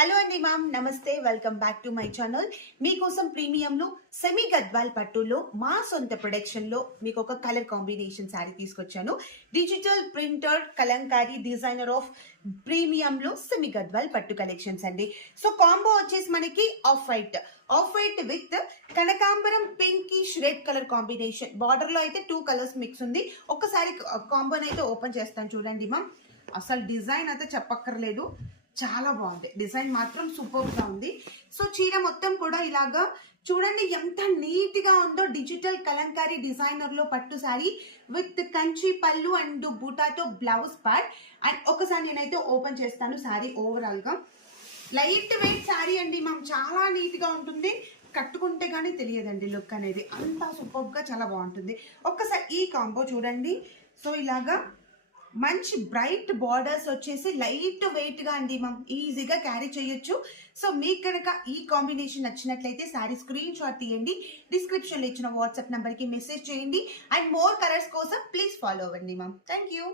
Hello అండి ma'am, నమస్తే. Welcome back to my channel. మీకోసం ప్రీమియంలో సెమీ గద్వాల్ పట్టులో మా సొంత ప్రొడక్షన్లో మీకు ఒక కలర్ కాంబినేషన్ శారీ తీసుకొచ్చాను. Digital printer Kalamkari designer of ప్రీమియంలో సెమీ గద్వాల్ పట్టు కలెక్షన్స్ అండి. సో కాంబో వచ్చేసి మనకి ఆఫ్ వైట్ విత్ కనకాంబరం pinkish red colour combination. Border లో అయితే 2 కలర్స్ మిక్స్ ఉంది. ఒక్కసారి కాంబోని అయితే ఓపెన్ చేస్తాను చూడండి మ్యామ్. అసలు డిజైన్ అయితే చెప్పక్కర్లేదు, చాలా బాగుంది. డిజైన్ మాత్రం సూపర్ గా ఉంది. సో చీర మొత్తం కూడా ఇలాగా చూడండి ఎంత నీట్ గా ఉందో. డిజిటల్ కలంకారీ డిజైనర్ లో పట్టు శారీ విత్ కంచి పళ్ళు అండ్ బూటాతో బ్లౌజ్ పార్ట్. అండ్ ఒకసారి నేనైతే ఓపెన్ చేస్తాను శారీ ఓవరాల్ గా. లైట్ వెయిట్ శారీ అండి మ్యామ్, చాలా నీట్ గా ఉంటుంది. కట్టుకుంటే కానీ తెలియదండి లుక్ అనేది, అంతా సూపర్ గా చాలా బాగుంటుంది. ఒక్కసారి ఈ కాంబో చూడండి. సో ఇలాగా మంచి బ్రైట్ బార్డర్స్ వచ్చేసి లైట్ వెయిట్ గా అండి మనం ఈజీగా క్యారీ చేయొచ్చు. సో మీకు కనుక ఈ కాంబినేషన్ నచ్చినట్లయితే సారీ స్క్రీన్ షాట్ తీయండి, డిస్క్రిప్షన్ లో ఇచ్చిన వాట్సాప్ నంబర్ కి మెసేజ్ చేయండి. అండ్ మోర్ కలర్స్ కోసం ప్లీజ్ ఫాలో అవ్వండి మ్యామ్. Thank you.